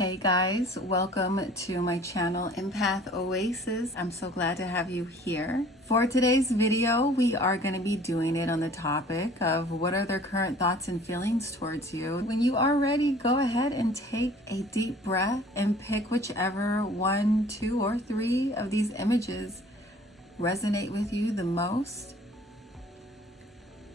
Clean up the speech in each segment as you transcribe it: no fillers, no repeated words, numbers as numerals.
Hey guys, welcome to my channel EmpathOasis. I'm so glad to have you here. For today's video, we are going to be doing it on the topic of what are their current thoughts and feelings towards you. When you are ready, go ahead and take a deep breath and pick whichever 1, 2, or 3 of these images resonate with you the most.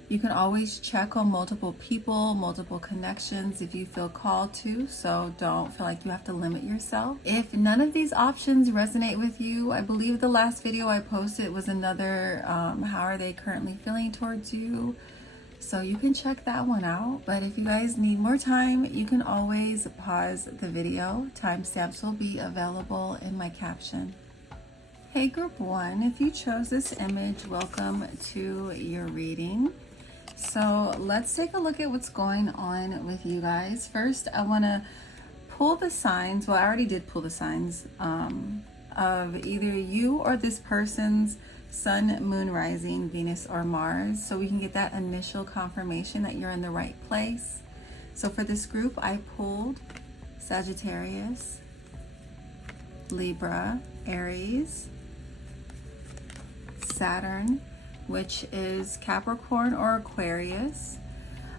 You can always check on multiple people, multiple connections if you feel called to, so don't feel like you have to limit yourself. If none of these options resonate with you, I believe the last video I posted was another how are they currently feeling towards you, so you can check that one out. But if you guys need more time, you can always pause the video. Timestamps will be available in my caption. Hey group 1, if you chose this image, welcome to your reading. So let's take a look at what's going on with you guys. First, I want to pull the signs. Well, I already did pull the signs of either you or this person's sun, moon, rising, Venus, or Mars, so we can get that initial confirmation that you're in the right place. So for this group, I pulled Sagittarius, Libra, Aries, Saturn, which is Capricorn or Aquarius.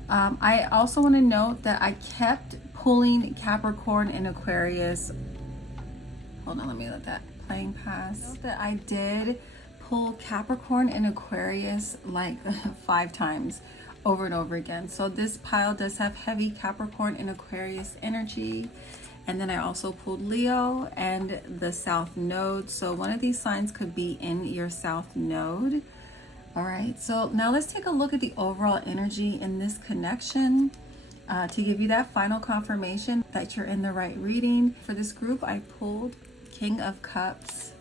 I also want to note that I kept pulling Capricorn and Aquarius. Hold on, let me let that playing pass. Note that I did pull Capricorn and Aquarius like 5 times over and over again. So this pile does have heavy Capricorn and Aquarius energy. And then I also pulled Leo and the South Node. So one of these signs could be in your South Node. All right, so now let's take a look at the overall energy in this connection to give you that final confirmation that you're in the right reading. For this group, I pulled King of Cups,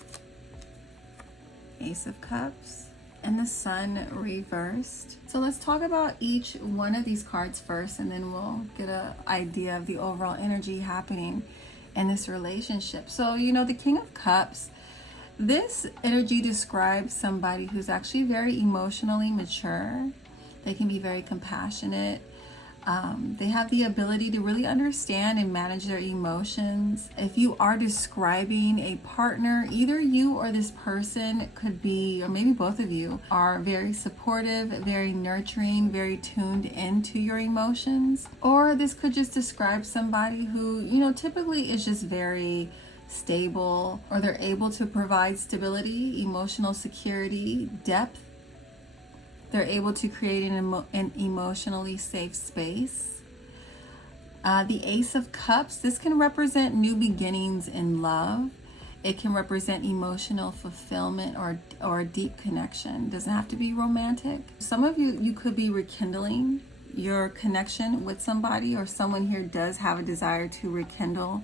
Ace of Cups, and the Sun reversed. So let's talk about each one of these cards first, and then we'll get an idea of the overall energy happening in this relationship. So, you know, the King of Cups, this energy describes somebody who's actually very emotionally mature. They can be very compassionate. They have the ability to really understand and manage their emotions. If you are describing a partner, either you or this person could be, or maybe both of you, are very supportive, very nurturing, very tuned into your emotions. Or this could just describe somebody who, you know, typically is just very stable, or they're able to provide stability, emotional security, depth. They're able to create an emotionally safe space. The Ace of Cups, this can represent new beginnings in love. It can represent emotional fulfillment or a deep connection. It doesn't have to be romantic. Some of you could be rekindling your connection with somebody, or someone here does have a desire to rekindle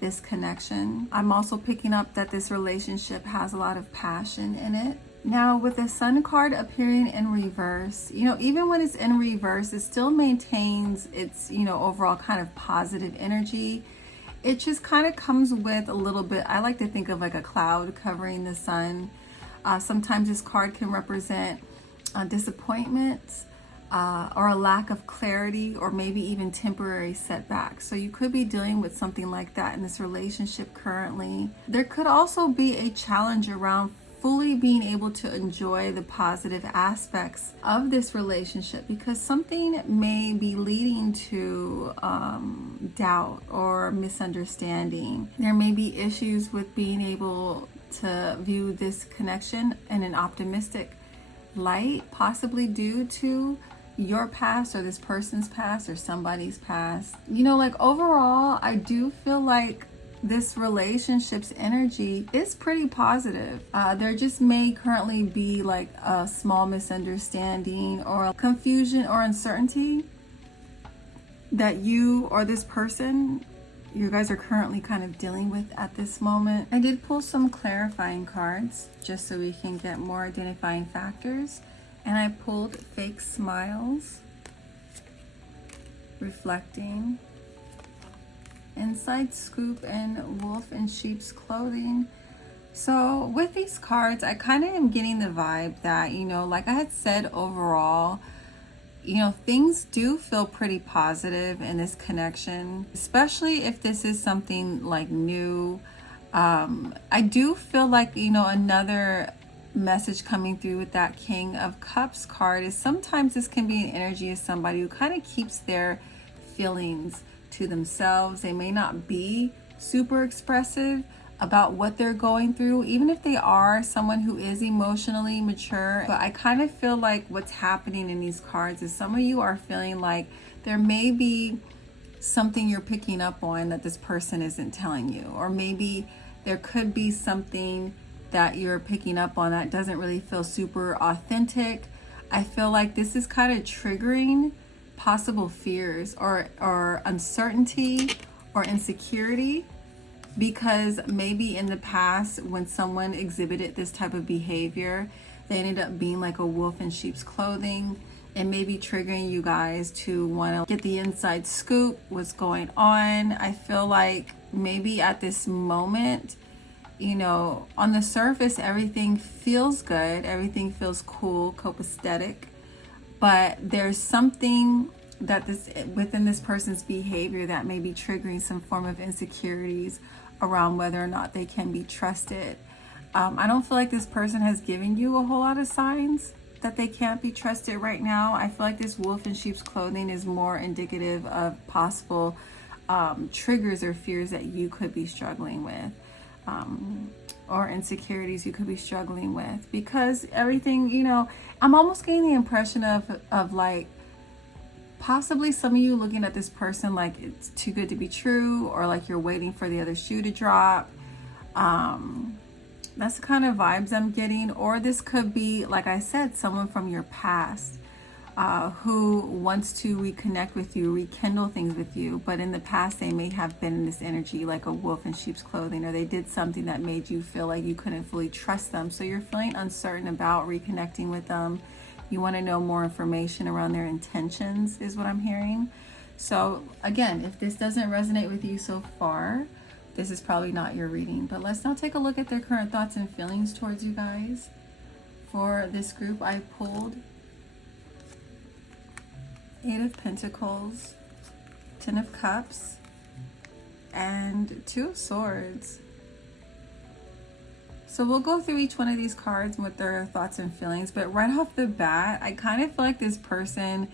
this connection. I'm also picking up that this relationship has a lot of passion in it. Now, with the Sun card appearing in reverse, you know, even when it's in reverse, it still maintains its, you know, overall kind of positive energy. It just kind of comes with a little bit, I like to think of like a cloud covering the sun. Sometimes this card can represent disappointments, or a lack of clarity, or maybe even temporary setbacks. So you could be dealing with something like that in this relationship currently. There could also be a challenge around fully being able to enjoy the positive aspects of this relationship, because something may be leading to doubt or misunderstanding. There may be issues with being able to view this connection in an optimistic light, possibly due to your past or this person's past or somebody's past. You know, like overall, I do feel like this relationship's energy is pretty positive. There just may currently be like a small misunderstanding or confusion or uncertainty that you or this person, you guys are currently kind of dealing with at this moment. I did pull some clarifying cards just so we can get more identifying factors. And I pulled Fake Smiles, Reflecting, Inside Scoop, and Wolf in Sheep's Clothing. So with these cards, I kind of am getting the vibe that, you know, like I had said, overall, things do feel pretty positive in this connection, especially if this is something like new. I do feel like, another message coming through with that King of Cups card is sometimes this can be an energy of somebody who kind of keeps their feelings to themselves. They may not be super expressive about what they're going through, even if they are someone who is emotionally mature. But I kind of feel like what's happening in these cards is some of you are feeling like there may be something you're picking up on that this person isn't telling you, or maybe there could be something that you're picking up on that doesn't really feel super authentic. I feel like this is kind of triggering possible fears or uncertainty or insecurity, because maybe in the past when someone exhibited this type of behavior, they ended up being like a wolf in sheep's clothing, and maybe triggering you guys to want to get the inside scoop, what's going on. I feel like maybe at this moment, on the surface, everything feels good, everything feels cool, copacetic, but there's something that within this person's behavior that may be triggering some form of insecurities around whether or not they can be trusted. I don't feel like this person has given you a whole lot of signs that they can't be trusted right now. I feel like this wolf in sheep's clothing is more indicative of possible triggers or fears that you could be struggling with, or insecurities you could be struggling with, because everything, I'm almost getting the impression of like possibly some of you looking at this person like it's too good to be true, or like you're waiting for the other shoe to drop. That's the kind of vibes I'm getting. Or this could be, like I said, someone from your past who wants to reconnect with you, rekindle things with you, but in the past they may have been in this energy like a wolf in sheep's clothing, or they did something that made you feel like you couldn't fully trust them. So you're feeling uncertain about reconnecting with them. You want to know more information around their intentions is what I'm hearing. So again, if this doesn't resonate with you so far, this is probably not your reading. But let's now take a look at their current thoughts and feelings towards you guys. For this group, I pulled 8 of Pentacles, 10 of Cups, and 2 of Swords. So we'll go through each one of these cards with their thoughts and feelings. But right off the bat, I kind of feel like this person,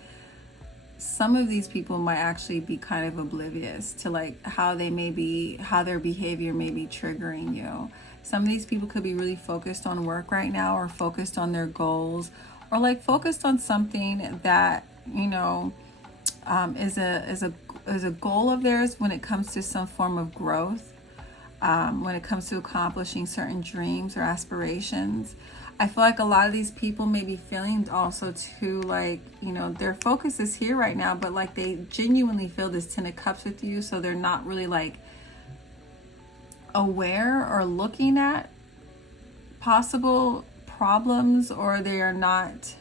some of these people might actually be kind of oblivious to like how their behavior may be triggering you. Some of these people could be really focused on work right now, or focused on their goals, or like focused on something that is a goal of theirs when it comes to some form of growth, when it comes to accomplishing certain dreams or aspirations. I feel like a lot of these people may be feeling also too like, their focus is here right now, but like they genuinely feel this 10 of Cups with you, so they're not really like aware or looking at possible problems, or they are not,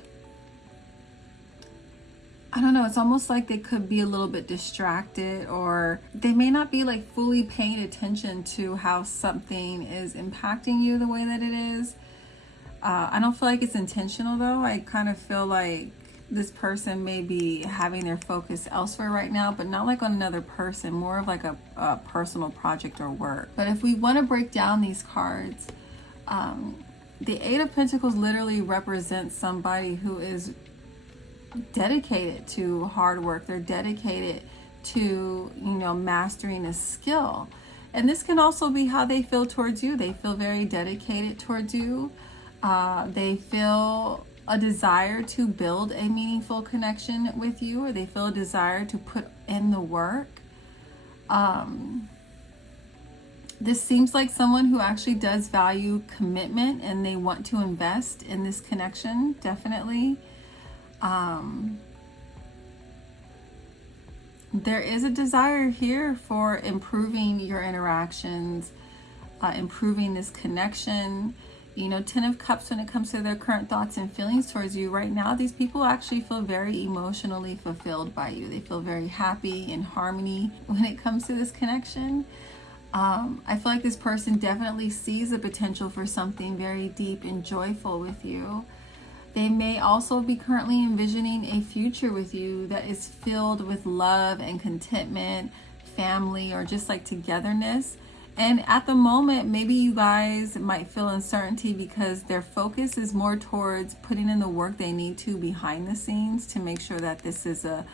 I don't know, it's almost like they could be a little bit distracted, or they may not be like fully paying attention to how something is impacting you the way that it is. I don't feel like it's intentional though. I kind of feel like this person may be having their focus elsewhere right now, but not like on another person, more of like a personal project or work. But if we want to break down these cards, the 8 of Pentacles literally represents somebody who is dedicated to hard work. They're dedicated to, mastering a skill. And this can also be how they feel towards you. They feel very dedicated towards you. They feel a desire to build a meaningful connection with you, or they feel a desire to put in the work. This seems like someone who actually does value commitment, and they want to invest in this connection, definitely. There is a desire here for improving your interactions, improving this connection. 10 of Cups, when it comes to their current thoughts and feelings towards you right now, these people actually feel very emotionally fulfilled by you. They feel very happy, in harmony when it comes to this connection. I feel like this person definitely sees the potential for something very deep and joyful with you. They may also be currently envisioning a future with you that is filled with love and contentment, family, or just like togetherness. And at the moment, maybe you guys might feel uncertainty because their focus is more towards putting in the work they need to behind the scenes to make sure that this is a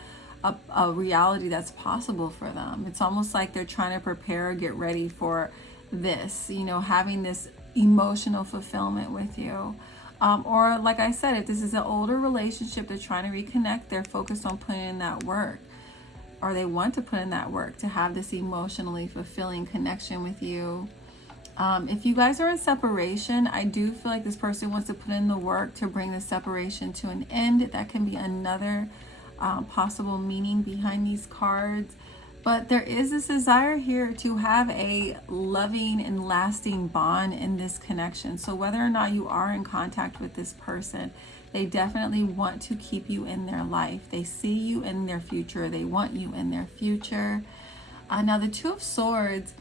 reality that's possible for them. It's almost like they're trying to prepare or get ready for this, you know, having this emotional fulfillment with you. Or like I said, if this is an older relationship, they're trying to reconnect, they're focused on putting in that work, or they want to put in that work to have this emotionally fulfilling connection with you. If you guys are in separation, I do feel like this person wants to put in the work to bring the separation to an end. That can be another possible meaning behind these cards. But there is this desire here to have a loving and lasting bond in this connection. So whether or not you are in contact with this person, they definitely want to keep you in their life. They see you in their future. They want you in their future. Now, the Two of Swords,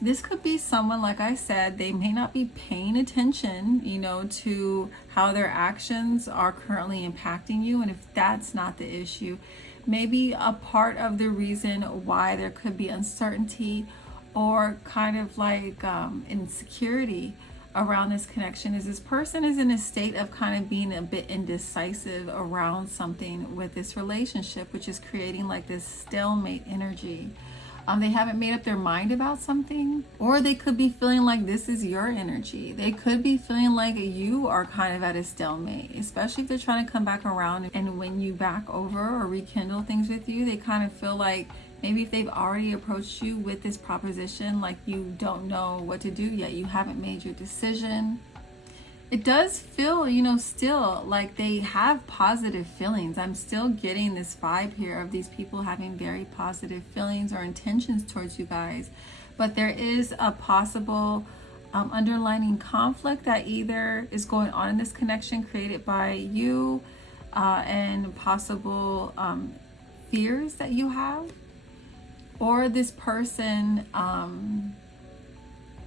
this could be someone, like I said, they may not be paying attention, you know, to how their actions are currently impacting you. And if that's not the issue, maybe a part of the reason why there could be uncertainty or kind of like insecurity around this connection is this person is in a state of kind of being a bit indecisive around something with this relationship, which is creating like this stalemate energy. They haven't made up their mind about something, or they could be feeling like this is your energy. They could be feeling like you are kind of at a stalemate, especially if they're trying to come back around and win you back over or rekindle things with you. They kind of feel like maybe if they've already approached you with this proposition, like you don't know what to do yet. You haven't made your decision. It does feel, you know, still like they have positive feelings. I'm still getting this vibe here of these people having very positive feelings or intentions towards you guys. But there is a possible underlining conflict that either is going on in this connection created by you and possible fears that you have. Or this person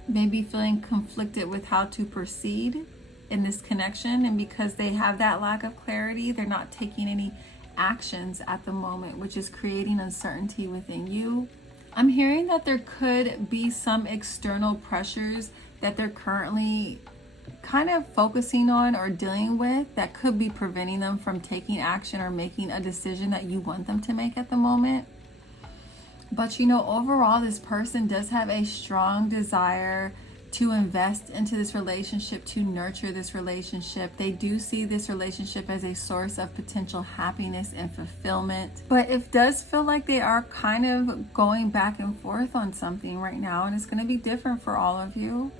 may be feeling conflicted with how to proceed in this connection, and because they have that lack of clarity, they're not taking any actions at the moment, which is creating uncertainty within you. I'm hearing that there could be some external pressures that they're currently kind of focusing on or dealing with that could be preventing them from taking action or making a decision that you want them to make at the moment. But you know, overall, this person does have a strong desire to invest into this relationship, to nurture this relationship. They do see this relationship as a source of potential happiness and fulfillment. But it does feel like they are kind of going back and forth on something right now, and it's going to be different for all of you.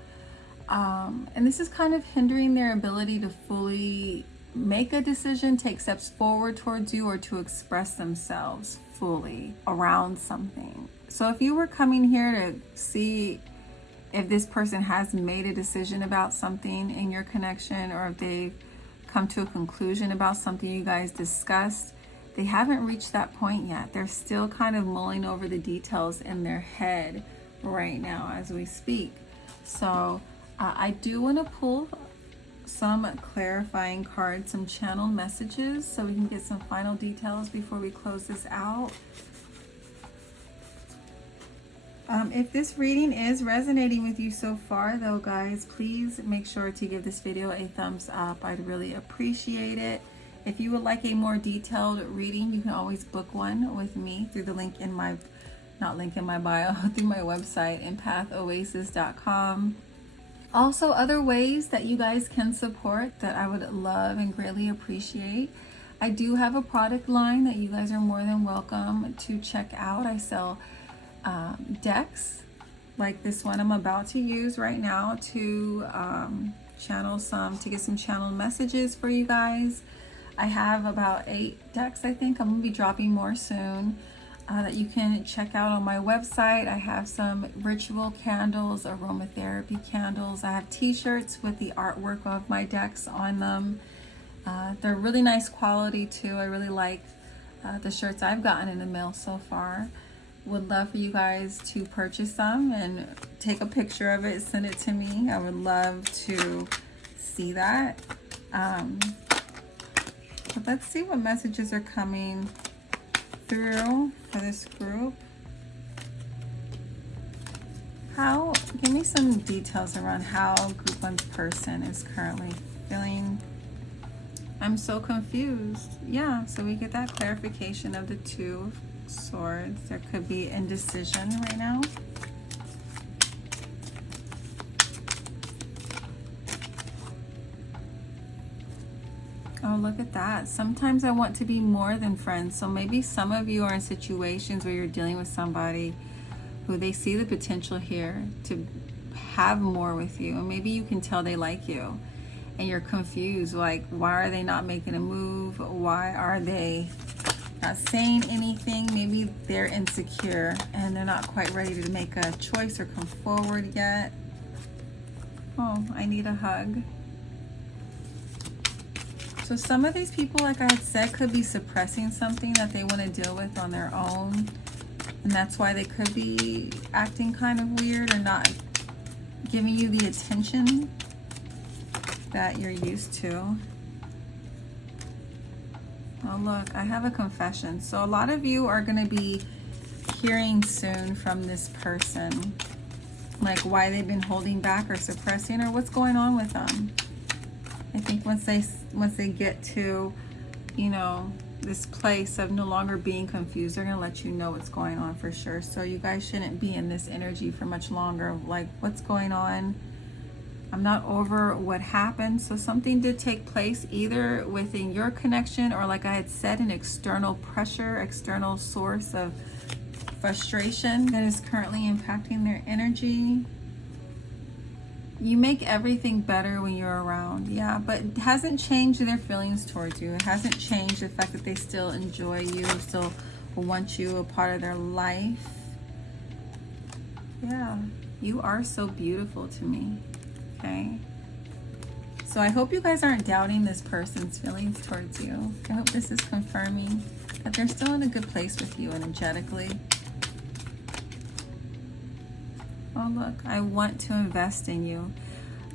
And this is kind of hindering their ability to fully make a decision, take steps forward towards you, or to express themselves fully around something. So if you were coming here to see if this person has made a decision about something in your connection, or if they've come to a conclusion about something you guys discussed, they haven't reached that point yet. They're still kind of mulling over the details in their head right now as we speak. So I do want to pull some clarifying cards, some channeled messages, so we can get some final details before we close this out. If this reading is resonating with you so far, though, guys, please make sure to give this video a thumbs up. I'd really appreciate it. If you would like a more detailed reading, you can always book one with me through the link in my, not link in my bio, through my website, EmpathOasis.com. Also, other ways that you guys can support that I would love and greatly appreciate. I do have a product line that you guys are more than welcome to check out. I sell decks like this one I'm about to use right now to get some channeled messages for you guys. I have about 8 decks, I think. I'm gonna be dropping more soon that you can check out on my website. I have some ritual candles, aromatherapy candles. I have t-shirts with the artwork of my decks on them. They're really nice quality too. I really like the shirts I've gotten in the mail so far. Would love for you guys to purchase some and take a picture of it, send it to me. I would love to see that. So let's see what messages are coming through for this group. Give me some details around how group one's person is currently feeling. I'm so confused. Yeah, so we get that clarification of the Two of Swords. There could be indecision right now. Oh, look at that. Sometimes I want to be more than friends. So maybe some of you are in situations where you're dealing with somebody who they see the potential here to have more with you. And maybe you can tell they like you. And you're confused, like, why are they not making a move? Why are they not saying anything? Maybe they're insecure and they're not quite ready to make a choice or come forward yet. Oh, I need a hug. So some of these people, like I had said, could be suppressing something that they want to deal with on their own. And that's why they could be acting kind of weird or not giving you the attention that you're used to. Oh, look, I have a confession. So a lot of you are going to be hearing soon from this person, like why they've been holding back or suppressing or what's going on with them. I think once they get to, you know, this place of no longer being confused, they're going to let you know what's going on for sure. So you guys shouldn't be in this energy for much longer. Like, what's going on? I'm not over what happened. So something did take place either within your connection or, like I had said, an external pressure, external source of frustration that is currently impacting their energy. You make everything better when you're around, yeah, but it hasn't changed their feelings towards you. It hasn't changed the fact that they still enjoy you, still want you a part of their life. Yeah, you are so beautiful to me, okay? So I hope you guys aren't doubting this person's feelings towards you. I hope this is confirming that they're still in a good place with you energetically. Oh, look, I want to invest in you.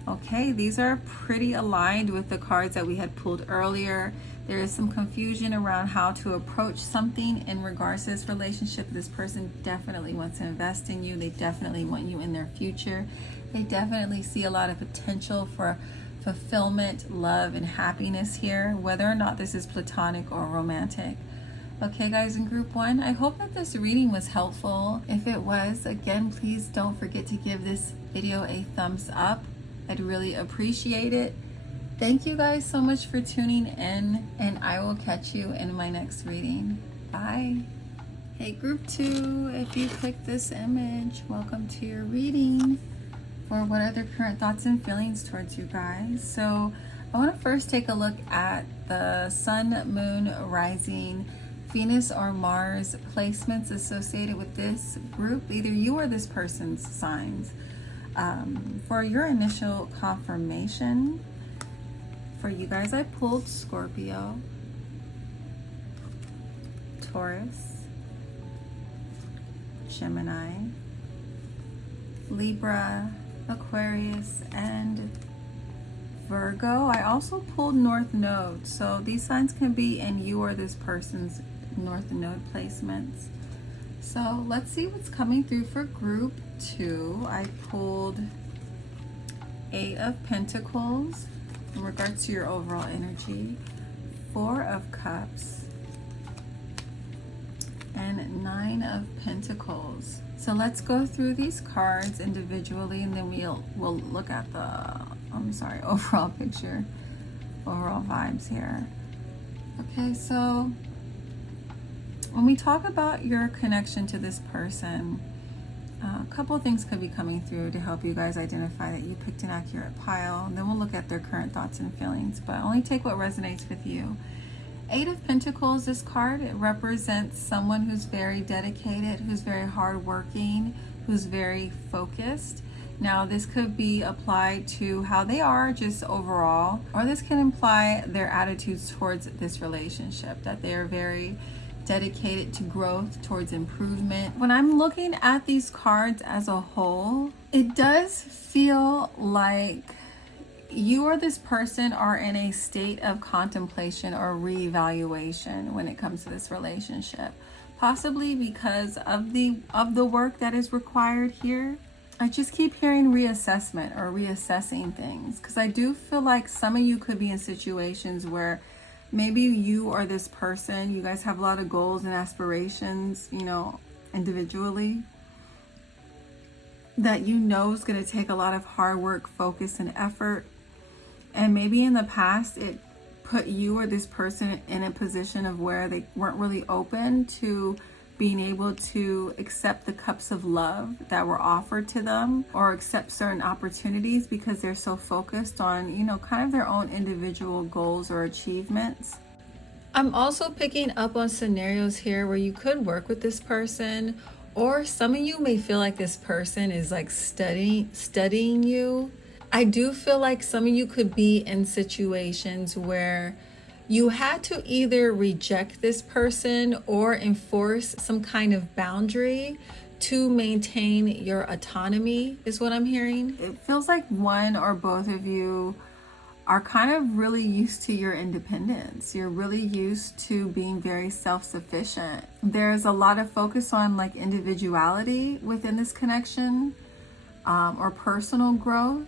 Okay, these are pretty aligned with the cards that we had pulled earlier. There is some confusion around how to approach something in regards to this relationship. This person definitely wants to invest in you. They definitely want you in their future. They definitely see a lot of potential for fulfillment, love, and happiness here, whether or not this is platonic or romantic. Okay, guys, in group one, I hope that this reading was helpful. If it was, again, please don't forget to give this video a thumbs up. I'd really appreciate it. Thank you guys so much for tuning in, and I will catch you in my next reading. Bye. Hey, group two, if you click this image, welcome to your reading for what are their current thoughts and feelings towards you guys. So I want to first take a look at the sun, moon, rising, Venus or Mars placements associated with this group, either you or this person's signs. For your initial confirmation, for you guys, I pulled Scorpio, Taurus, Gemini, Libra, Aquarius, and Virgo. I also pulled North Node, so these signs can be in you or this person's North Node placements. So let's see what's coming through for group two. I pulled 8 of Pentacles in regards to your overall energy, 4 of Cups, and 9 of Pentacles. So let's go through these cards individually, and then we'll look at the overall picture, overall vibes here. Okay, so when we talk about your connection to this person, a couple of things could be coming through to help you guys identify that you picked an accurate pile. And then we'll look at their current thoughts and feelings, but only take what resonates with you. 8 of Pentacles, this card, it represents someone who's very dedicated, who's very hardworking, who's very focused. Now, this could be applied to how they are just overall, or this can imply their attitudes towards this relationship, that they are very dedicated to growth, towards improvement. When I'm looking at these cards as a whole, it does feel like you or this person are in a state of contemplation or reevaluation when it comes to this relationship, possibly because of the work that is required here. I just keep hearing reassessment or reassessing things, because I do feel like some of you could be in situations where maybe you or this person, you guys have a lot of goals and aspirations, you know, individually, that you know is going to take a lot of hard work, focus, and effort. And maybe in the past it put you or this person in a position of where they weren't really open to being able to accept the cups of love that were offered to them, or accept certain opportunities because they're so focused on, you know, kind of their own individual goals or achievements. I'm also picking up on scenarios here where you could work with this person, or some of you may feel like this person is like studying you. I do feel like some of you could be in situations where you had to either reject this person or enforce some kind of boundary to maintain your autonomy, is what I'm hearing. It feels like one or both of you are kind of really used to your independence. You're really used to being very self-sufficient. There's a lot of focus on like individuality within this connection, or personal growth.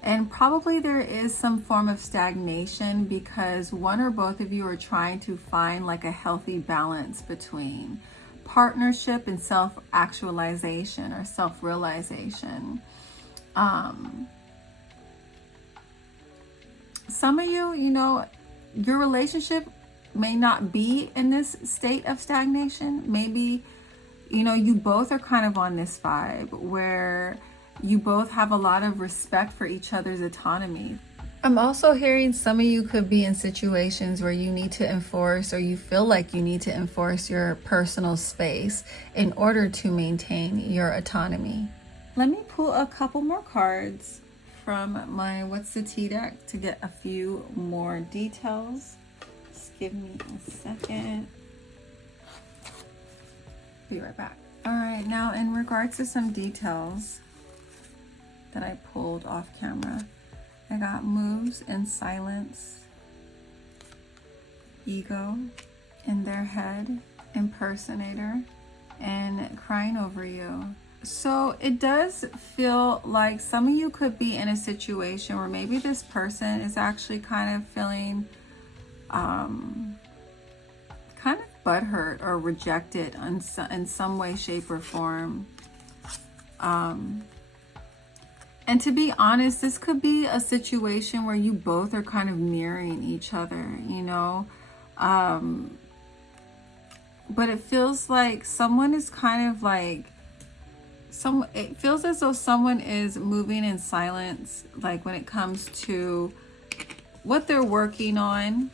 And probably there is some form of stagnation because one or both of you are trying to find like a healthy balance between partnership and self-actualization or self-realization. Some of you, you know, your relationship may not be in this state of stagnation. Maybe, you know, you both are kind of on this vibe where you both have a lot of respect for each other's autonomy. I'm also hearing some of you could be in situations where you need to enforce, or you feel like you need to enforce, your personal space in order to maintain your autonomy. Let me pull a couple more cards from my What's the Tea deck to get a few more details. Just give me a second. Be right back. All right, now in regards to some details that I pulled off camera, I got moves in silence, ego, in their head, impersonator, and crying over you. So it does feel like some of you could be in a situation where maybe this person is actually kind of feeling kind of butthurt or rejected in some way, shape, or form. And to be honest, this could be a situation where you both are kind of mirroring each other, you know. But it feels like someone is kind of like, it feels as though someone is moving in silence, like when it comes to what they're working on.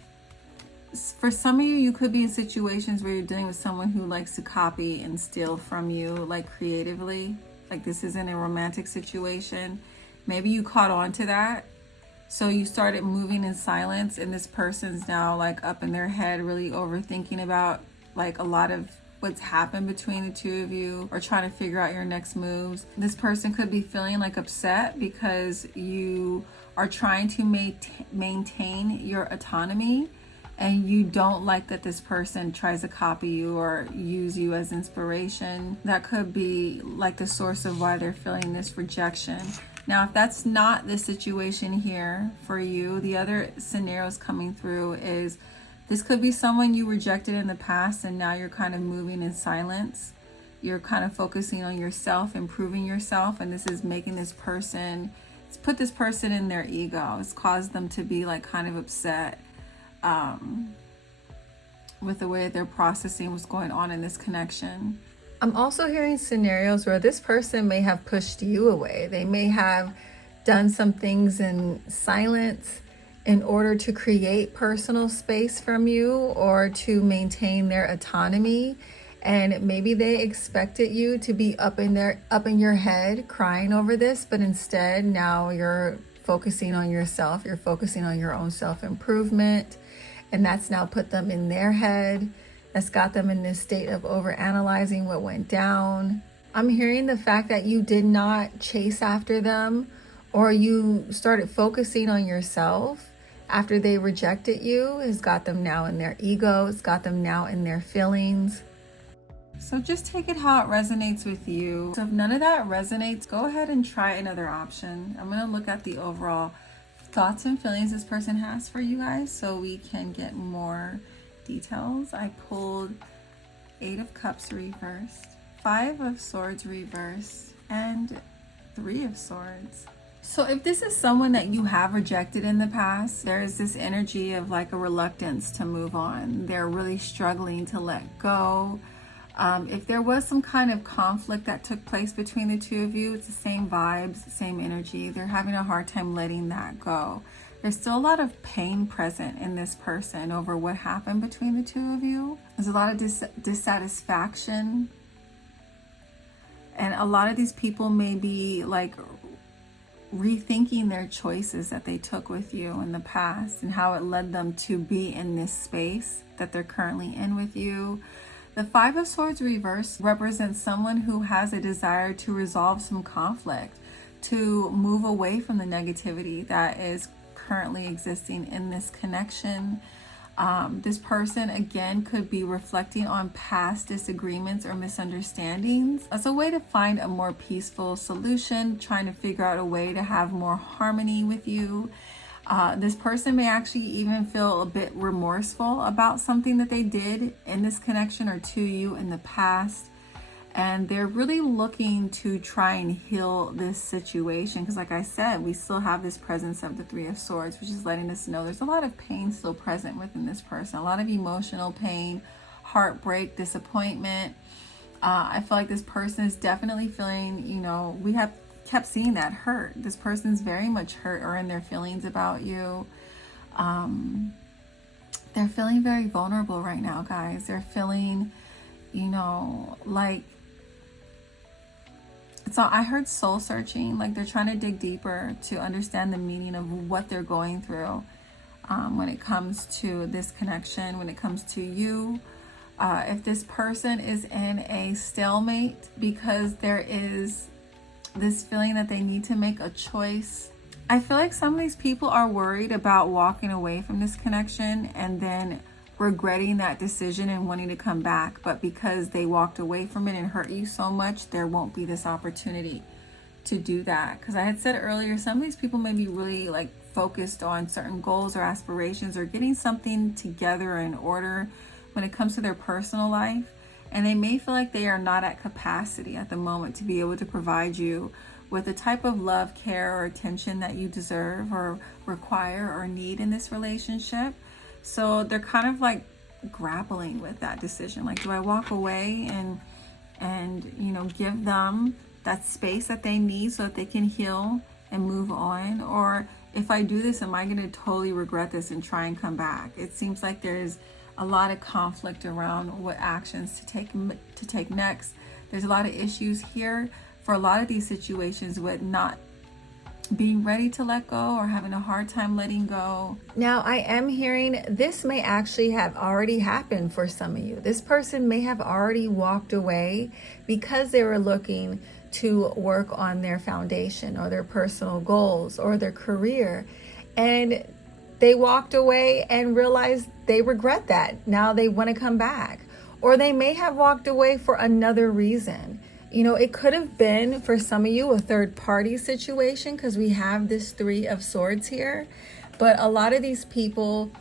For some of you, you could be in situations where you're dealing with someone who likes to copy and steal from you, like creatively. Like this isn't a romantic situation. Maybe you caught on to that. So you started moving in silence, and this person's now like up in their head, really overthinking about like a lot of what's happened between the two of you, or trying to figure out your next moves. This person could be feeling like upset because you are trying to maintain your autonomy, and you don't like that this person tries to copy you or use you as inspiration. That could be like the source of why they're feeling this rejection. Now, if that's not the situation here for you, the other scenarios coming through is this could be someone you rejected in the past, and now you're kind of moving in silence. You're kind of focusing on yourself, improving yourself, and this is making this person, it's put this person in their ego. It's caused them to be like kind of upset with the way they're processing what's going on in this connection. I'm also hearing scenarios where this person may have pushed you away. They may have done some things in silence in order to create personal space from you or to maintain their autonomy. And maybe they expected you to be up in your head crying over this, but instead now you're focusing on yourself. You're focusing on your own self-improvement. And that's now put them in their head. That's got them in this state of overanalyzing what went down. I'm hearing the fact that you did not chase after them or you started focusing on yourself after they rejected you, has got them now in their ego, it's got them now in their feelings. So just take it how it resonates with you. So if none of that resonates, go ahead and try another option. I'm going to look at the overall thoughts and feelings this person has for you guys so we can get more details. I pulled 8 of Cups reversed, 5 of Swords reversed, and 3 of Swords. So if this is someone that you have rejected in the past, there is this energy of like a reluctance to move on. They're really struggling to let go. If there was some kind of conflict that took place between the two of you, it's the same vibes, same energy. They're having a hard time letting that go. There's still a lot of pain present in this person over what happened between the two of you. There's a lot of dissatisfaction. And a lot of these people may be like rethinking their choices that they took with you in the past and how it led them to be in this space that they're currently in with you. The 5 of Swords reversed represents someone who has a desire to resolve some conflict, to move away from the negativity that is currently existing in this connection. This person, again, could be reflecting on past disagreements or misunderstandings as a way to find a more peaceful solution, trying to figure out a way to have more harmony with you. This person may actually even feel a bit remorseful about something that they did in this connection or to you in the past. And they're really looking to try and heal this situation. Because like I said, we still have this presence of the 3 of Swords, which is letting us know there's a lot of pain still present within this person. A lot of emotional pain, heartbreak, disappointment. I feel like this person is definitely feeling, you know, we have kept seeing that hurt. This person's very much hurt or in their feelings about you. They're feeling very vulnerable right now, guys. They're feeling, you know, like, so I heard soul searching, like they're trying to dig deeper to understand the meaning of what they're going through when it comes to this connection, when it comes to you. If this person is in a stalemate because there is this feeling that they need to make a choice. I feel like some of these people are worried about walking away from this connection and then regretting that decision and wanting to come back. But because they walked away from it and hurt you so much, there won't be this opportunity to do that. Because I had said earlier, some of these people may be really like focused on certain goals or aspirations or getting something together in order when it comes to their personal life. And they may feel like they are not at capacity at the moment to be able to provide you with the type of love, care, or attention that you deserve or require or need in this relationship. So they're kind of like grappling with that decision. Like, do I walk away and you know, give them that space that they need so that they can heal and move on? Or if I do this, am I going to totally regret this and try and come back? It seems like there's a lot of conflict around what actions to take next. There's a lot of issues here for a lot of these situations with not being ready to let go or having a hard time letting go. Now, I am hearing this may actually have already happened for some of you. This person may have already walked away because they were looking to work on their foundation or their personal goals or their career. And they walked away and realized they regret that. Now they want to come back. Or they may have walked away for another reason. You know, it could have been for some of you a third party situation because we have this 3 of Swords here. But a lot of these people,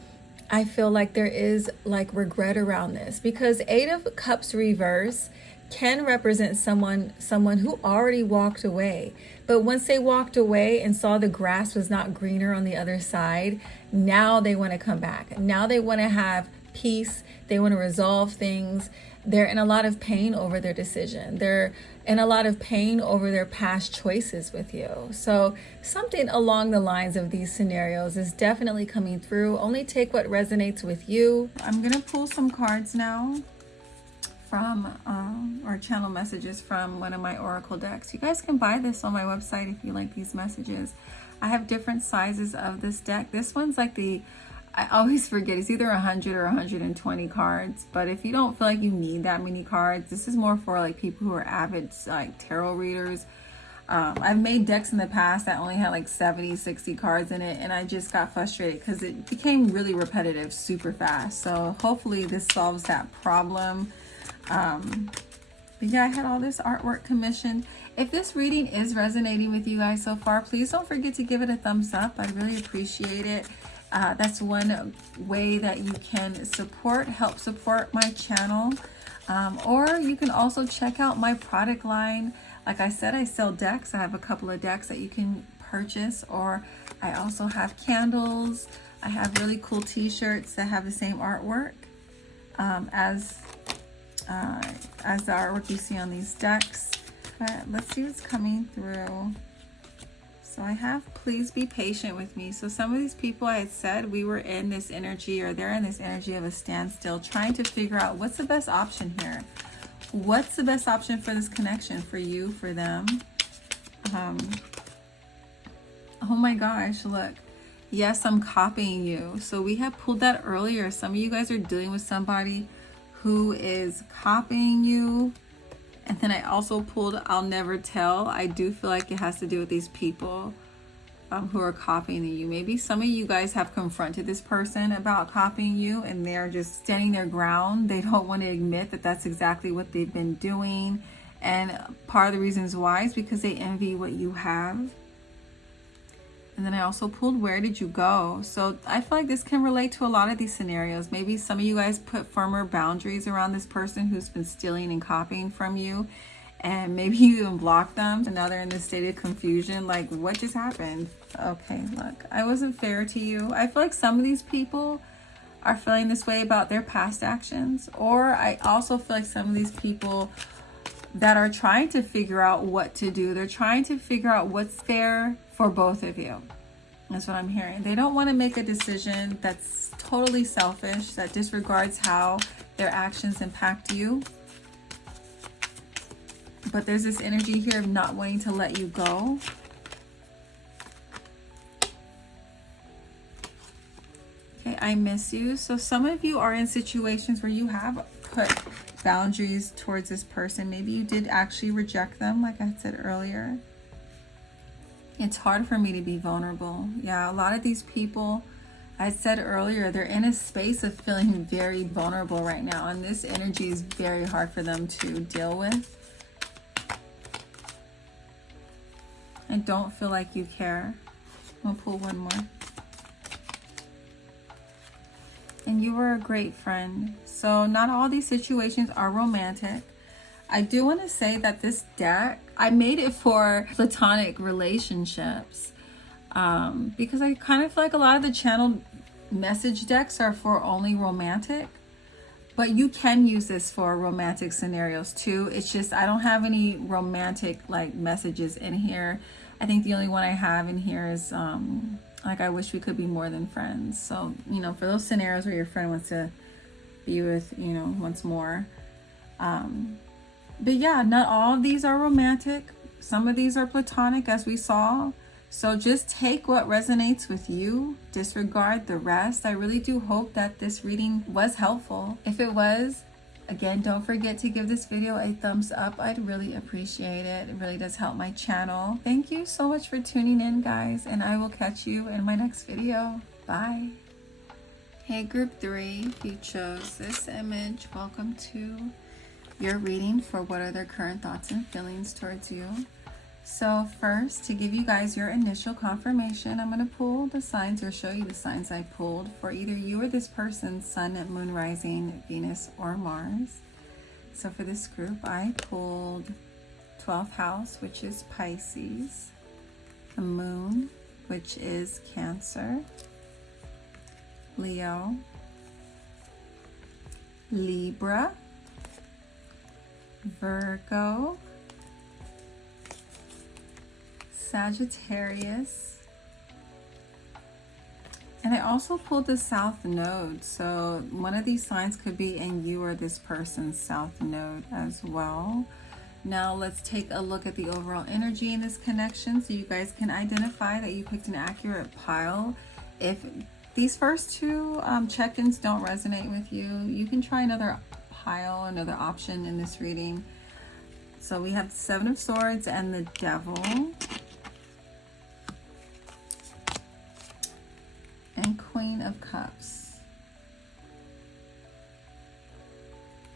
I feel like there is like regret around this because 8 of Cups reverse can represent someone who already walked away. But once they walked away and saw the grass was not greener on the other side, now they want to come back. Now they want to have peace. They want to resolve things. They're in a lot of pain over their decision. They're in a lot of pain over their past choices with you. So something along the lines of these scenarios is definitely coming through. Only take what resonates with you. I'm going to pull some cards now from or channel messages from one of my oracle decks. You guys can buy this on my website if you like these messages. I have different sizes of this deck. This one's like I always forget, it's either 100 or 120 cards. But if you don't feel like you need that many cards, this is more for like people who are avid like tarot readers. I've made decks in the past that only had like 70, 60 cards in it, and I just got frustrated because it became really repetitive super fast. So hopefully this solves that problem. But yeah, I had all this artwork commissioned. If this reading is resonating with you guys so far, please don't forget to give it a thumbs up. I really appreciate it. That's one way that you can help support my channel. Or you can also check out my product line. Like I said, I sell decks. I have a couple of decks that you can purchase, or I also have candles. I have really cool t-shirts that have the same artwork as the artwork you see on these decks. But let's see what's coming through. So I have, please be patient with me. So some of these people, I had said we were in this energy, or they're in this energy of a standstill, trying to figure out what's the best option here. What's the best option for this connection, for you, for them? Oh my gosh, look. Yes, I'm copying you. So we have pulled that earlier. Some of you guys are dealing with somebody who is copying you. And then I also pulled I'll never tell. I do feel like it has to do with these people who are copying you. Maybe some of you guys have confronted this person about copying you, and they're just standing their ground. They don't want to admit that that's exactly what they've been doing. And part of the reasons why is because they envy what you have. And then I also pulled where did you go? So I feel like this can relate to a lot of these scenarios. Maybe some of you guys put firmer boundaries around this person who's been stealing and copying from you. And maybe you even blocked them. And now they're in this state of confusion. Like, what just happened? Okay, look, I wasn't fair to you. I feel like some of these people are feeling this way about their past actions. Or I also feel like some of these people that are trying to figure out what to do. They're trying to figure out what's fair for both of you. That's what I'm hearing. They don't want to make a decision that's totally selfish, that disregards how their actions impact you. But there's this energy here of not wanting to let you go. Okay, I miss you. So some of you are in situations where you have put boundaries towards this person. Maybe you did actually reject them, like I said earlier. It's hard for me to be vulnerable. Yeah, a lot of these people, I said earlier, they're in a space of feeling very vulnerable right now, and this energy is very hard for them to deal with. I don't feel like you care. I'm gonna pull one more. And you were a great friend. So not all these situations are romantic. I do want to say that this deck, I made it for platonic relationships because I kind of feel like a lot of the channel message decks are for only romantic, but you can use this for romantic scenarios too. It's just I don't have any romantic like messages in here. I think the only one I have in here is like I wish we could be more than friends. So, you know, for those scenarios where your friend wants to be with, you know, once more. But yeah, not all of these are romantic. Some of these are platonic, as we saw. So just take what resonates with you. Disregard the rest. I really do hope that this reading was helpful. If it was, again, don't forget to give this video a thumbs up. I'd really appreciate it. It really does help my channel. Thank you so much for tuning in, guys, and I will catch you in my next video. Bye. Hey, group 3, if you chose this image, welcome to your reading for what are their current thoughts and feelings towards you. So first, to give you guys your initial confirmation, I'm going to pull the signs or show you the signs I pulled for either you or this person's sun, moon, rising, Venus, or Mars. So for this group, I pulled 12th house, which is Pisces, the moon, which is Cancer, Leo, Libra, Virgo, Sagittarius, and I also pulled the South Node. So one of these signs could be in you or this person's South Node as well. Now let's take a look at the overall energy in this connection so you guys can identify that you picked an accurate pile. If these first two check-ins don't resonate with you, you can try another pile, another option in this reading. So we have the Seven of Swords and the Devil. And Queen of Cups.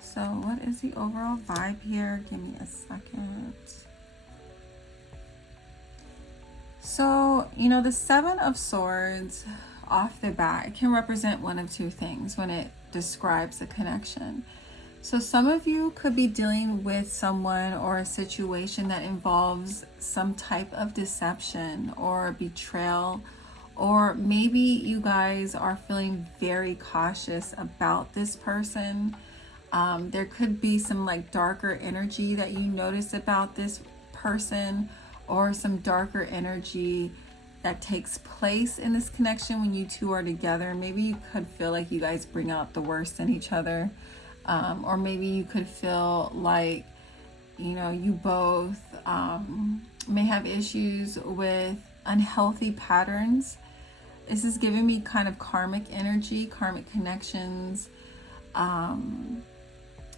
So what is the overall vibe here? Give me a second. So, you know, the Seven of Swords off the bat, it can represent one of two things when it describes a connection. So some of you could be dealing with someone or a situation that involves some type of deception or betrayal, or maybe you guys are feeling very cautious about this person. There could be some like darker energy that you notice about this person, or some darker energy that takes place in this connection when you two are together. Maybe you could feel like you guys bring out the worst in each other. Or maybe you could feel like, you know, you both may have issues with unhealthy patterns. This is giving me kind of karmic energy, karmic connections.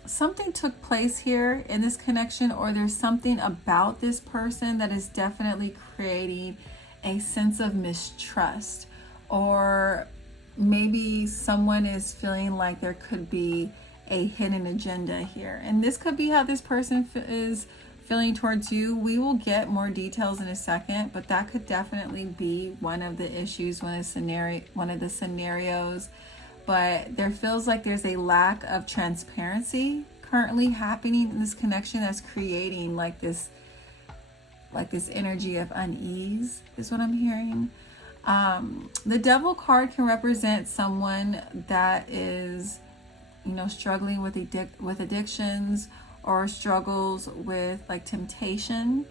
Something took place here in this connection, or there's something about this person that is definitely creating a sense of mistrust, or maybe someone is feeling like there could be a hidden agenda here, and this could be how this person is feeling towards you. We will get more details in a second, but that could definitely be one of the issues, one of the scenarios. But there feels like there's a lack of transparency currently happening in this connection that's creating like this energy of unease is what I'm hearing. The Devil card can represent someone that is, you know, struggling with addictions, or struggles with like temptation.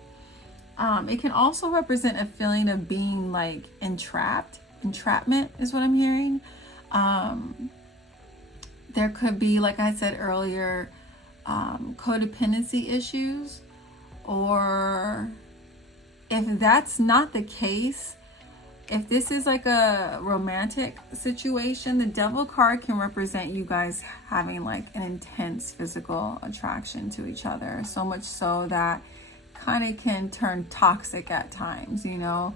It can also represent a feeling of being like entrapment is what I'm hearing. There could be, like I said earlier, codependency issues, or if that's not the case, if this is like a romantic situation, the Devil card can represent you guys having like an intense physical attraction to each other, so much so that kind of can turn toxic at times, you know.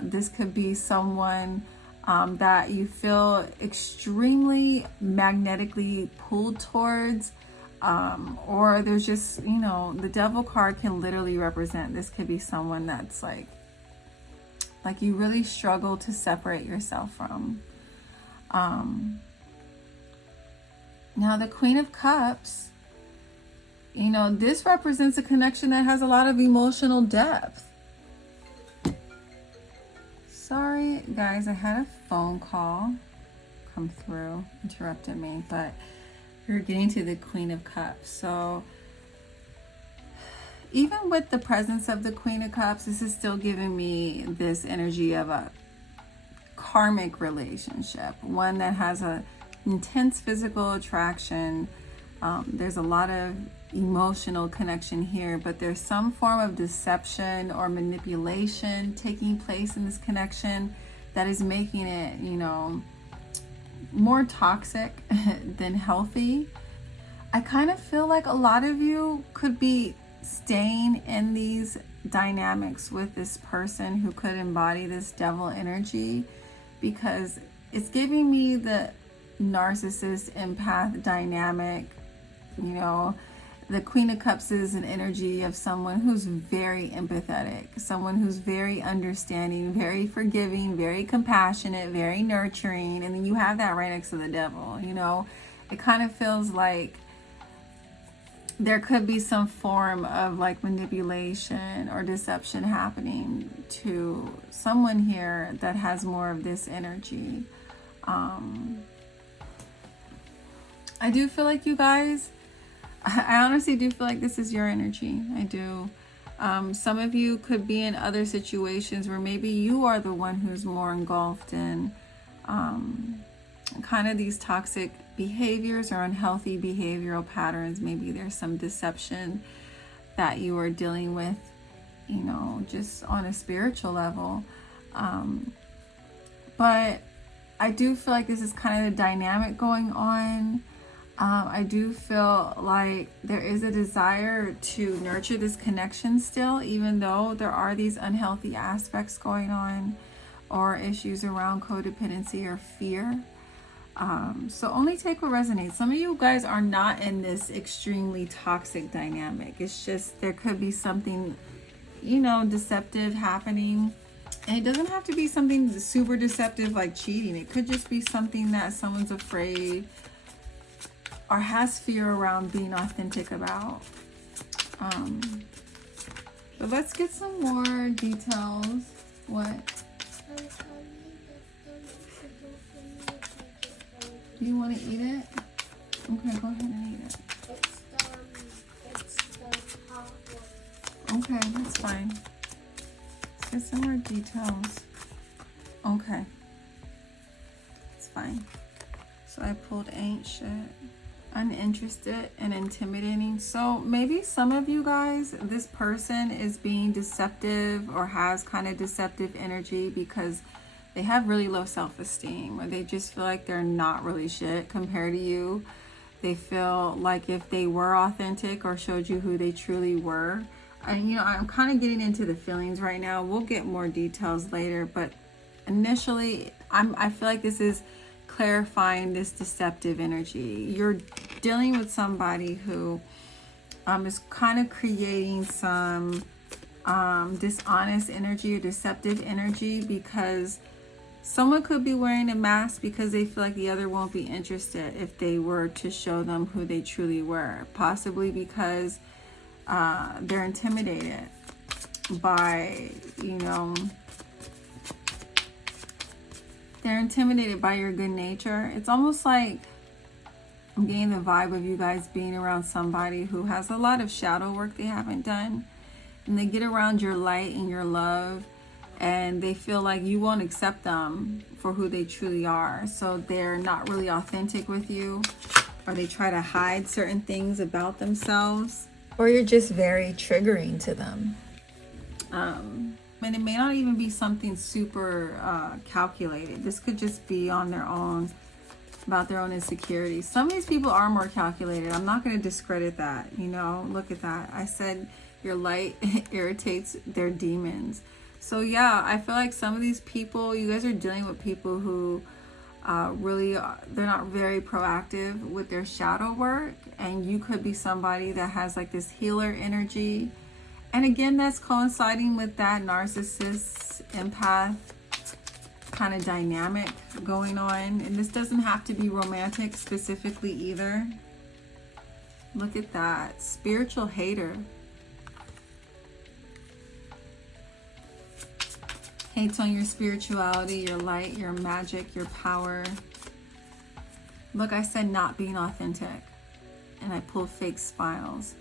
This could be someone that you feel extremely magnetically pulled towards, or there's just, you know, the Devil card can literally represent, this could be someone that's like you really struggle to separate yourself from. Now the Queen of Cups, you know, this represents a connection that has a lot of emotional depth. Sorry guys, I had a phone call come through, interrupted me, but we're getting to the Queen of Cups. So even with the presence of the Queen of Cups, this is still giving me this energy of a karmic relationship, one that has a intense physical attraction. There's a lot of emotional connection here, but there's some form of deception or manipulation taking place in this connection that is making it, you know, more toxic than healthy. I kind of feel like a lot of you could be staying in these dynamics with this person who could embody this devil energy, because it's giving me the narcissist empath dynamic. You know, the Queen of Cups is an energy of someone who's very empathetic, someone who's very understanding, very forgiving, very compassionate, very nurturing, and then you have that right next to the devil. You know, it kind of feels like there could be some form of like manipulation or deception happening to someone here that has more of this energy. I do feel like you guys, I honestly do feel like this is your energy. I do. Some of you could be in other situations where maybe you are the one who's more engulfed in kind of these toxic behaviors or unhealthy behavioral patterns. Maybe there's some deception that you are dealing with, you know, just on a spiritual level. But I do feel like this is kind of the dynamic going on. I do feel like there is a desire to nurture this connection still, even though there are these unhealthy aspects going on or issues around codependency or fear. So only take what resonates. Some of you guys are not in this extremely toxic dynamic. It's just there could be something, deceptive happening. And it doesn't have to be something super deceptive like cheating. It could just be something that someone's afraid or has fear around being authentic about. But let's get some more details. What? Do you want to eat it? Okay, go ahead and eat it. It's the hot one. Okay, that's fine. Let's get some more details. Okay. It's fine. So I pulled ain't shit. Uninterested and intimidating. So maybe some of you guys, this person is being deceptive or has kind of deceptive energy because they have really low self-esteem, or they just feel like they're not really shit compared to you. They feel like if they were authentic or showed you who they truly were, and I'm kind of getting into the feelings right now. We'll get more details later, but initially I feel like this is clarifying this deceptive energy. You're dealing with somebody who is kind of creating some dishonest energy or deceptive energy, because someone could be wearing a mask because they feel like the other won't be interested if they were to show them who they truly were. Possibly because they're intimidated by, they're intimidated by your good nature. It's almost like I'm getting the vibe of you guys being around somebody who has a lot of shadow work they haven't done. And they get around your light and your love, and they feel like you won't accept them for who they truly are. So they're not really authentic with you, or they try to hide certain things about themselves, or you're just very triggering to them. And it may not even be something super calculated. This could just be on their own, about their own insecurities. Some of these people are more calculated. I'm not going to discredit that. Look at that. I said your light irritates their demons. So yeah, I feel like some of these people, you guys are dealing with people who they're not very proactive with their shadow work, and you could be somebody that has like this healer energy. And again, that's coinciding with that narcissist empath kind of dynamic going on. And this doesn't have to be romantic specifically either. Look at that. Spiritual hater. Hates on your spirituality, your light, your magic, your power. Look, I said not being authentic. And I pulled fake smiles.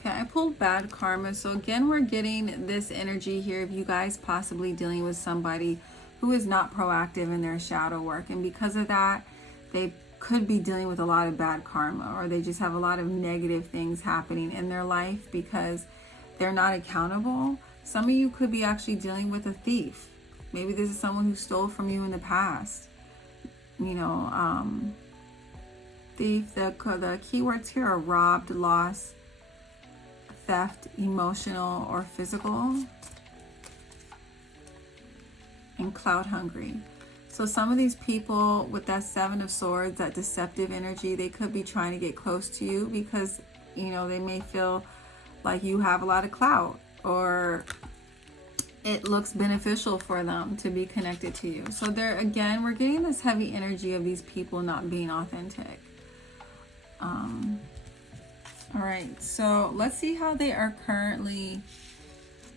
Okay, I pulled bad karma. So again, we're getting this energy here of you guys possibly dealing with somebody who is not proactive in their shadow work. And because of that, they could be dealing with a lot of bad karma, or they just have a lot of negative things happening in their life because they're not accountable. Some of you could be actually dealing with a thief. Maybe this is someone who stole from you in the past. Thief, the keywords here are robbed, lost, theft, emotional or physical, and clout hungry. So some of these people with that Seven of Swords, that deceptive energy, they could be trying to get close to you because, they may feel like you have a lot of clout, or it looks beneficial for them to be connected to you. So there, again, we're getting this heavy energy of these people not being authentic. All right, so let's see how they are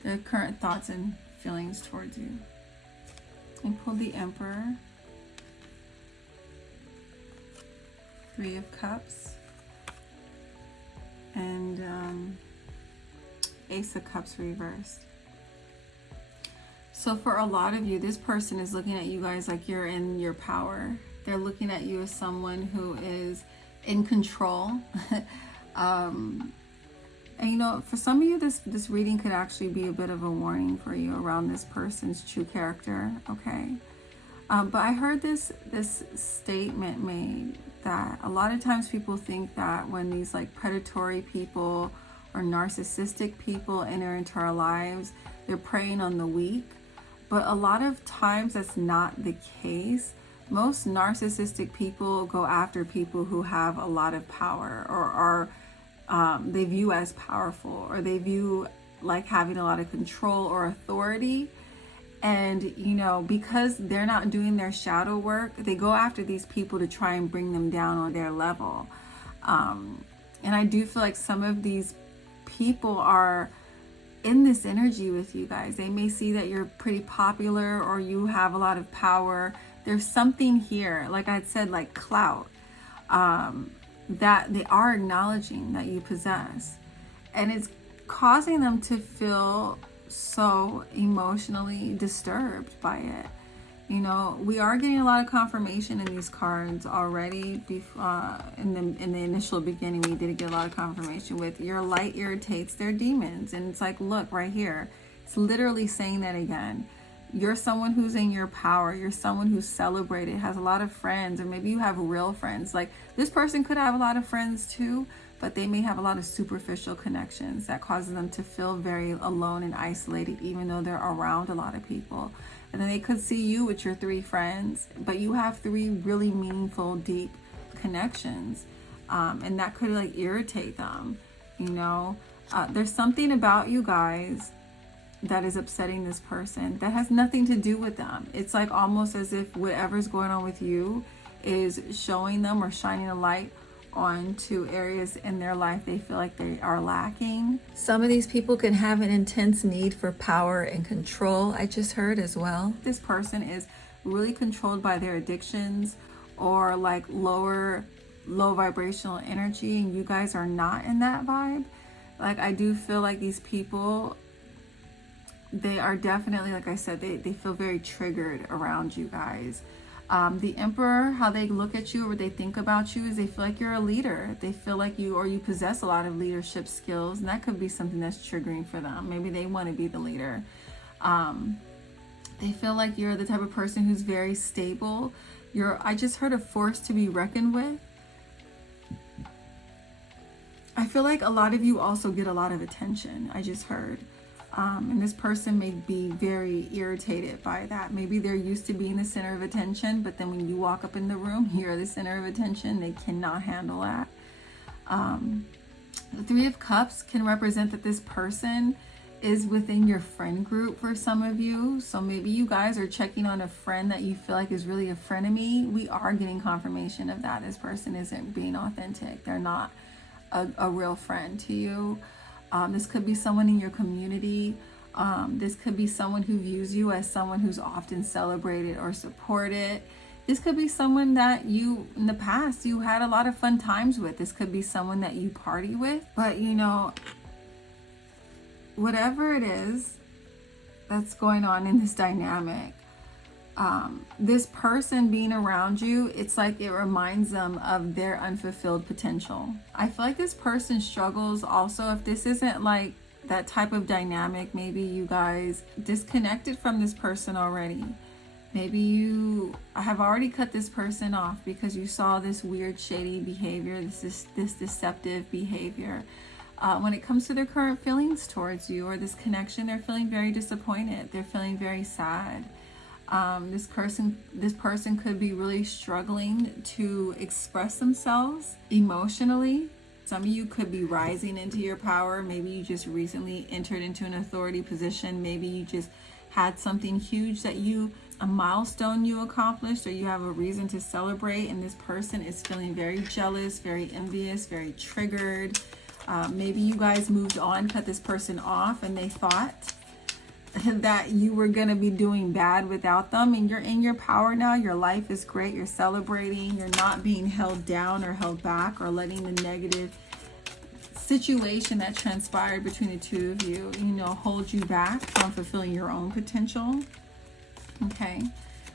their current thoughts and feelings towards you. I pulled the Emperor, Three of Cups, and Ace of Cups reversed. So for a lot of you, this person is looking at you guys like you're in your power. They're looking at you as someone who is in control. And for some of you, this reading could actually be a bit of a warning for you around this person's true character, okay? But I heard this statement made that. A lot of times people think that when these like predatory people or narcissistic people enter into our lives, they're preying on the weak. But a lot of times that's not the case. Most narcissistic people go after people who have a lot of power, or are they view as powerful, or they view like having a lot of control or authority. And you know, because they're not doing their shadow work, they go after these people to try and bring them down on their level. And I do feel like some of these people are in this energy with you guys. They may see that you're pretty popular or you have a lot of power. There's something here, like I said, like clout, that they are acknowledging that you possess. And it's causing them to feel so emotionally disturbed by it. You know, we are getting a lot of confirmation in these cards already. In the initial beginning, we did get a lot of confirmation with your light irritates their demons. And it's like, look right here. It's literally saying that again. You're someone who's in your power. You're someone who's celebrated, has a lot of friends, or maybe you have real friends. Like this person could have a lot of friends too, but they may have a lot of superficial connections that causes them to feel very alone and isolated, even though they're around a lot of people. And then they could see you with your 3 friends, but you have 3 really meaningful, deep connections. And that could like irritate them, you know. There's something about you guys that is upsetting this person that has nothing to do with them. It's like almost as if whatever's going on with you is showing them or shining a light onto areas in their life they feel like they are lacking. Some of these people can have an intense need for power and control, I just heard as well. This person is really controlled by their addictions or like low vibrational energy, and you guys are not in that vibe. Like I do feel like these people, they are definitely, like I said, they feel very triggered around you guys. The Emperor, how they look at you or they think about you is they feel like you're a leader. They feel like you possess a lot of leadership skills, and that could be something that's triggering for them. Maybe they want to be the leader. They feel like you're the type of person who's very stable. I just heard a force to be reckoned with. I feel like a lot of you also get a lot of attention. I just heard. And this person may be very irritated by that. Maybe they're used to being the center of attention, but then when you walk up in the room, you're the center of attention. They cannot handle that. The 3 of Cups can represent that this person is within your friend group for some of you. So maybe you guys are checking on a friend that you feel like is really a frenemy. We are getting confirmation of that. This person isn't being authentic. They're not a real friend to you. This could be someone in your community. This could be someone who views you as someone who's often celebrated or supported. This could be someone that you, in the past, you had a lot of fun times with. This could be someone that you party with. But, you know, whatever it is that's going on in this dynamic, this person being around you, it's like it reminds them of their unfulfilled potential. I feel like this person struggles also if this isn't like that type of dynamic. Maybe you guys disconnected from this person already. Maybe you have already cut this person off because you saw this weird, shady behavior, this deceptive behavior. When it comes to their current feelings towards you or this connection, they're feeling very disappointed. They're feeling very sad. This person could be really struggling to express themselves emotionally. Some of you could be rising into your power. Maybe you just recently entered into an authority position. Maybe you just had something huge that a milestone you accomplished, or you have a reason to celebrate, and this person is feeling very jealous, very envious, very triggered. Maybe you guys moved on, cut this person off, and they thought that you were going to be doing bad without them, and you're in your power now. Your life is great. You're celebrating. You're not being held down or held back or letting the negative situation that transpired between the 2 of you, hold you back from fulfilling your own potential. Okay,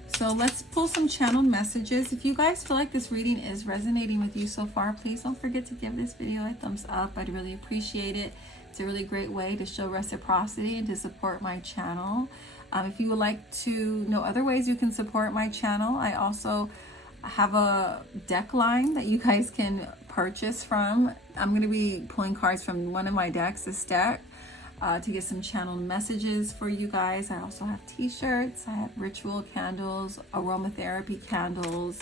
so let's pull some channeled messages. If you guys feel like this reading is resonating with you so far, please don't forget to give this video a thumbs up. I'd really appreciate it. It's a really great way to show reciprocity and to support my channel. If you would like to know other ways you can support my channel, I also I have a deck line that you guys can purchase from. I'm going to be pulling cards from one of my decks, this deck, to get some channeled messages for you guys. I also have t-shirts, I have ritual candles, aromatherapy candles,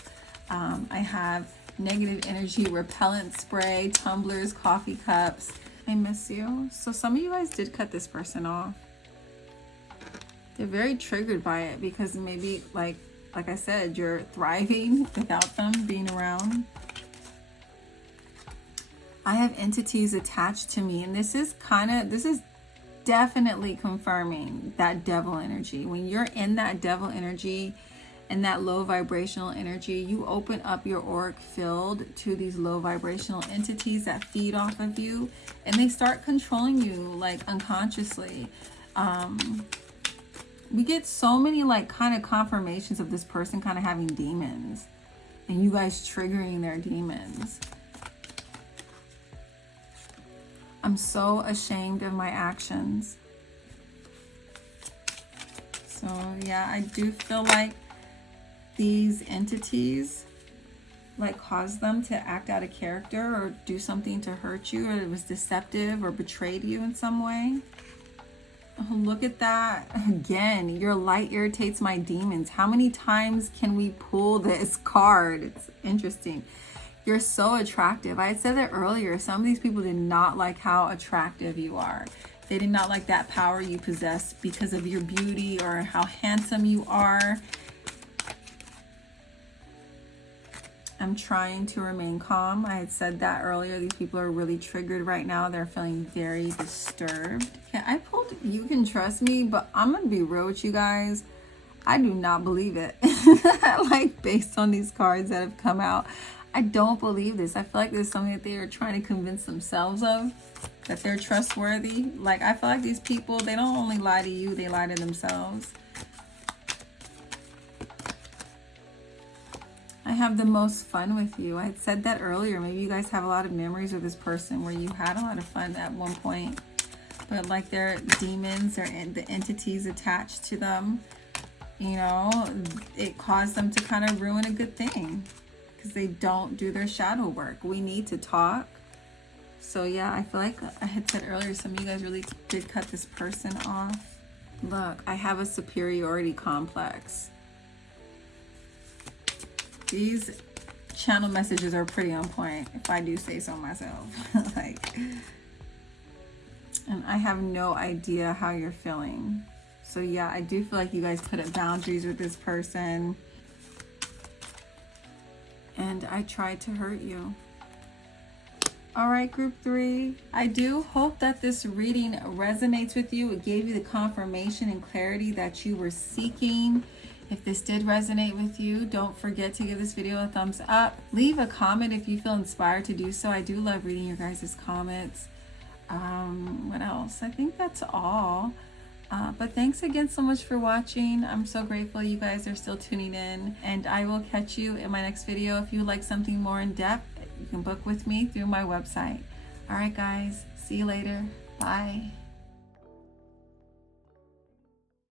I have negative energy repellent spray, tumblers, coffee cups. I miss you. So some of you guys did cut this person off. They're very triggered by it because maybe like I said, you're thriving without them being around. I have entities attached to me, and this is definitely confirming that devil energy. When you're in that devil energy and that low vibrational energy, you open up your auric field to these low vibrational entities that feed off of you, and they start controlling you like unconsciously. We get so many like kind of confirmations of this person kind of having demons and you guys triggering their demons. I'm so ashamed of my actions. So yeah, I do feel like these entities like caused them to act out of character or do something to hurt you, or it was deceptive or betrayed you in some way. Oh, look at that. Again, your light irritates my demons. How many times can we pull this card? It's interesting. You're so attractive. I had said that earlier. Some of these people did not like how attractive you are. They did not like that power you possess because of your beauty or how handsome you are. I'm trying to remain calm. I had said that earlier. These people are really triggered right now. They're feeling very disturbed. Yeah, I pulled You Can Trust Me, but I'm going to be real with you guys. I do not believe it. Like, based on these cards that have come out, I don't believe this. I feel like there's something that they are trying to convince themselves of, that they're trustworthy. Like, I feel like these people, they don't only lie to you, they lie to themselves. I have the most fun with you. I had said that earlier. Maybe you guys have a lot of memories with this person where you had a lot of fun at one point. But like their demons or the entities attached to them, you know, it caused them to kind of ruin a good thing because they don't do their shadow work. We need to talk. So yeah, I feel like I had said earlier, some of you guys really did cut this person off. Look, I have a superiority complex. These channel messages are pretty on point, if I do say so myself. Like, and I have no idea how you're feeling. So yeah, I do feel like you guys put up boundaries with this person. And I tried to hurt you. All right, group 3. I do hope that this reading resonates with you. It gave you the confirmation and clarity that you were seeking. If this did resonate with you, don't forget to give this video a thumbs up. Leave a comment if you feel inspired to do so. I do love reading your guys' comments. What else? I think that's all. But thanks again so much for watching. I'm so grateful you guys are still tuning in. And I will catch you in my next video. If you would like something more in depth, you can book with me through my website. All right, guys. See you later. Bye.